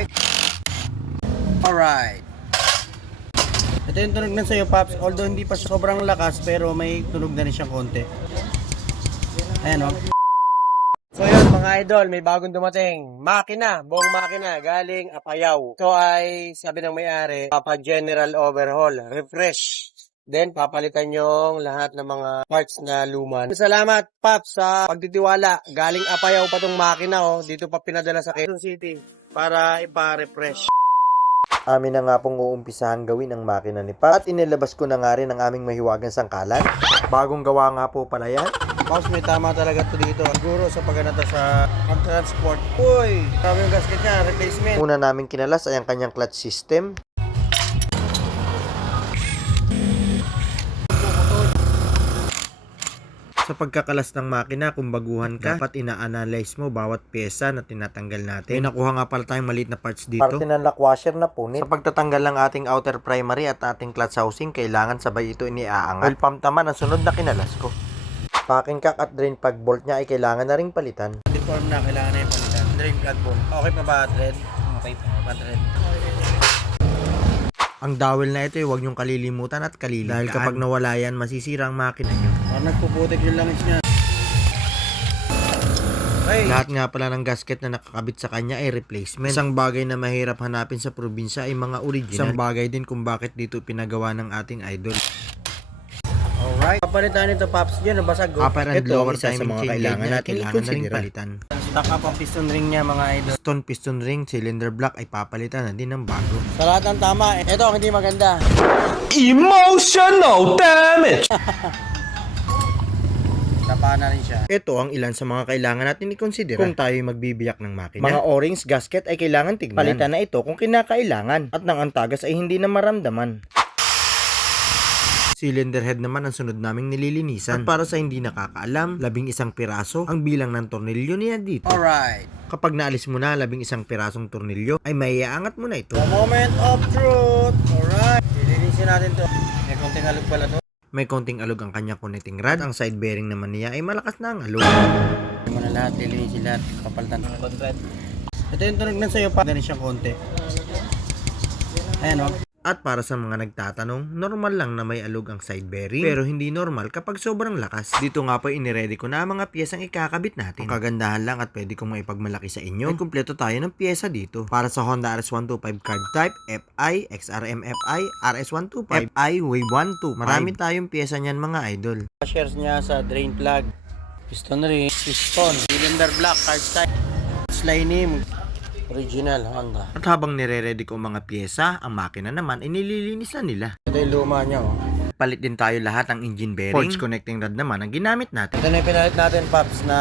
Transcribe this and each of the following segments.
Alright. Alright. Ito yung tunog ng sayo, Pops. Although hindi pa sobrang lakas, pero may tunog na rin siyang konti. Ayan o. So yun mga idol, may bagong dumating. Makina, buong makina, galing Apayao. So ay, sabi ng may-ari, papa-general overhaul, refresh. Then, papalitan yung lahat ng mga parts na luma. Salamat, Pops, sa pagtitiwala. Galing Apayao pa tong makina, oh. Dito pa pinadala sa Quezon City para ipa-refresh. Amin na nga pong uumpisahan gawin ang makina ni Pops. At inilabas ko na nga rin ang aming mahiwagang sangkalan. Bagong gawa nga po pala yan. Pops, may tama talaga to dito. Siguro sa pagganata sa pag-transport. Uy, sabi yung gasket niya, replacement. Una namin kinalas ay ang kanyang clutch system. Sa pagkakalas ng makina, kung baguhan ka, dapat ina-analyze mo bawat pyesa na tinatanggal natin. May nakuha nga pala tayong maliit na parts dito. Parte ng lock washer na punit. Sa pagtatanggal ng ating outer primary at ating clutch housing, kailangan sabay ito iniaangat. Oil pump naman ang sunod na kinalas ko. Packing cock at drain plug bolt niya ay kailangan na ring palitan. Deform na, kailangan na yung palitan. Drain plug bolt. Okay pa ba, thread? Okay pa, thread. Ang dowel na ito, huwag niyong kalilimutan at kalilikaan. Dahil kapag nawala yan, masisira ang makina niyo. Parang nagpuputik yung langis niya. Hey. Lahat nga pala ng gasket na nakakabit sa kanya ay replacement. Isang bagay na mahirap hanapin sa probinsya ay mga original. Isang bagay din kung bakit dito pinagawa ng ating idol. Alright. Papalitan nito, Pops. Yan, nabasag. Upper and lower timing sa mga kailangan natin. Kailangan na rin palitan. Stock up ang piston ring niya, mga idol. Piston ring, cylinder block ay papalitan na din ng bago. Sa lahat ng tama, ito ang hindi maganda. Emotional damage! Tapa na rin siya. Ito ang ilan sa mga kailangan natin i-consider kung tayo magbibiyak ng makina. Mga o-rings, gasket ay kailangan tignan. Palitan na ito kung kinakailangan. At ng antagas ay hindi na maramdaman. Cylinder head naman ang sunod naming nililinisan. At para sa hindi nakakaalam, 11 piraso ang bilang ng tornilyo niya dito. Alright. Kapag naalis mo na 11 pirasong tornilyo, ay maiaangat mo na ito. The moment of truth. Alright. Lilinisin natin to. May konting alog pala to. May konting alog ang kanyang connecting rod. Ang side bearing naman niya ay malakas na ang alog. Hindi mo na lahat, lilinisin lahat. Kapalitan ng contract. Ito yung tunog ng sayo pa. Ganun siyang konti. Ayan o. At para sa mga nagtatanong, normal lang na may alog ang side bearing, pero hindi normal kapag sobrang lakas. Dito nga po iniready ko na ang mga piyesang ikakabit natin. Ang kagandahan lang at pwede kong maipagmalaki sa inyo, ay kumpleto tayo ng piyesa dito. Para sa Honda RS125 card type, FI, XRM FI, RS125, FI, Wave 125. Marami tayong piyesa niyan mga idol. Shares niya sa drain plug, piston ring, piston, cylinder block, card type, lining. Original Honda. At habang nire-ready ko ang mga pyesa, ang makina naman ay nililinis na nila. Ito yung luma niya oh. Palit din tayo lahat ng engine bearing. Forge connecting rod naman ang ginamit natin. Ito na yung pinalit natin, Pops, na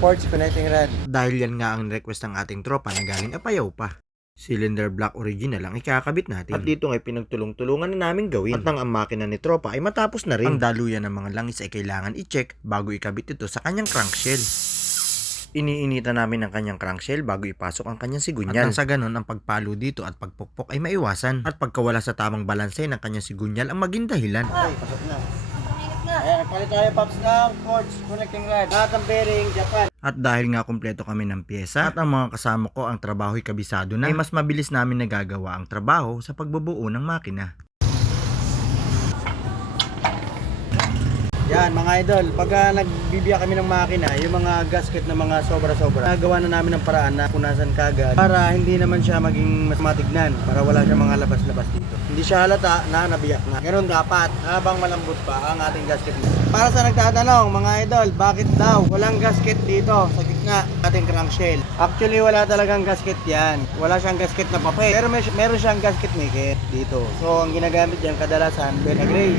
forge connecting rod. Dahil yan nga ang request ng ating tropa na galing Apayao pa. Cylinder block original ang ikakabit natin. At dito ay pinagtulong-tulungan na namin gawin. At nang ang makina ni tropa ay matapos na rin. Ang daluyan ng mga langis ay kailangan i-check bago ikabit ito sa kanyang crankshell. Iniinitan namin ang kanyang crankshell bago ipasok ang kanyang sigunyal. At nang sa ganun, ang pagpalo dito at pagpukpok ay maiwasan. At pagkawala sa tamang balanse ng kanyang sigunyal ang maging dahilan. Ay, pasok na. Ayan, nagpalit tayo, Pops, ng forge connecting rod. Lahat ng bearing, Japan. At dahil nga kumpleto kami ng pyesa at ang mga kasama ko ang trabaho'y kabisado na, ay mas mabilis namin nagagawa ang trabaho sa pagbubuo ng makina. Yan mga idol, pagka nagbibiyak kami ng makina, yung mga gasket na mga sobra-sobra, nagawa na namin ng paraan na punasan kagad para hindi naman siya maging mas matignan, para wala siya mga labas-labas dito. Hindi siya halata na nabiyak na. Ganun dapat, habang malambot pa ang ating gasket. Para sa nagtatanong mga idol, bakit daw walang gasket dito sa gitna ating crankshell? Actually wala talagang gasket yan. Wala siyang gasket na papel. Pero meron siyang gasket maker dito. So ang ginagamit yan kadalasan, Beta Gray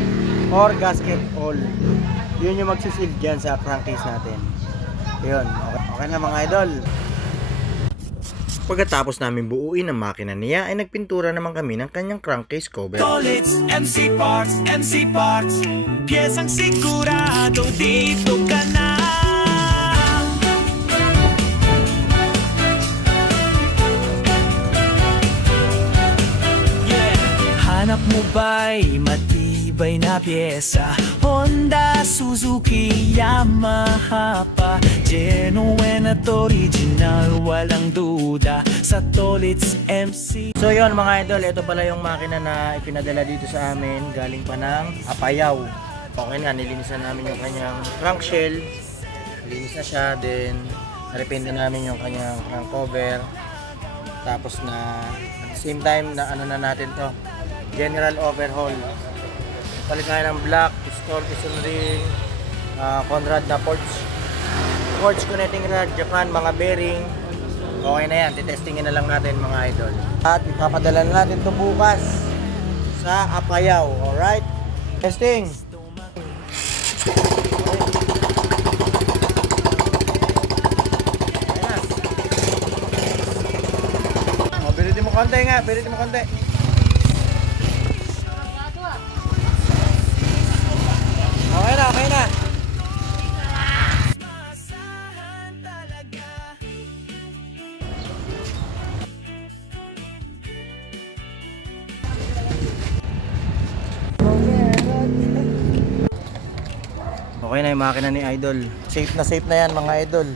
or gasket all. Yun yung magsisilid dyan sa crankcase natin. Yun, okay na mga idol. Pagkatapos namin buuin ang makina niya ay nagpintura naman kami ng kanyang crankcase cover. Tolits, MC Parts, piyesang sigurado dito ka na. Yeah. Hanap mo ba'y matibay matibay na pyesa. Honda, Suzuki, Yamaha pa, genuine at original, walang duda sa Tolits MC. So yun mga idol, ito pala yung makina na ipinadala dito sa amin, galing pa ng Apayao. Okay nga, nilinisan namin yung kanyang crankshell, nilinis na siya, then narepente namin yung kanyang crank cover, tapos na at the same time na ano na natin to, general overhaul. Palit nga ng black, piston ring, Conrad na quartz connecting rod, Japan, mga bearing. Okay na yan, titestingin na lang natin mga idol. At ipapadala na natin to bukas sa Apayao, alright? Testing! Biritin mo konti nga, biritin mo konti. Okay na, okay na. Okay na yung makina ni Idol. Safe na yan mga idol.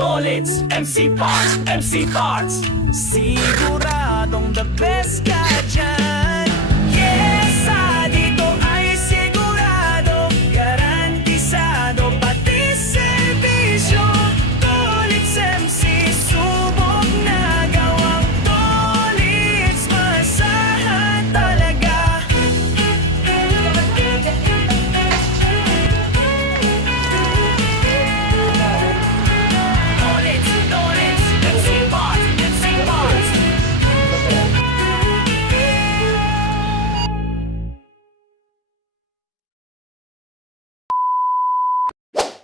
Tolits, MC Parts, siguradong the best ka dyan. Yes, dito ay sigurado, garantisado, pati servisyo. Tolits MC, subok na gawang Tolits, masahan talaga.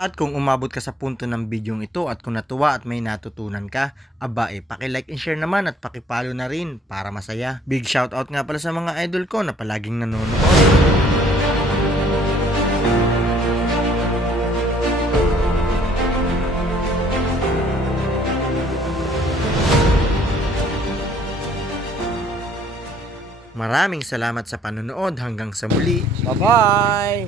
At kung umabot ka sa punto ng bidyong ito at kung natuwa at may natutunan ka, aba paki-like and share naman at paki-follow na rin para masaya. Big shoutout nga pala sa mga idol ko na palaging nanonood. Maraming salamat sa panonood, hanggang sa muli. Bye-bye!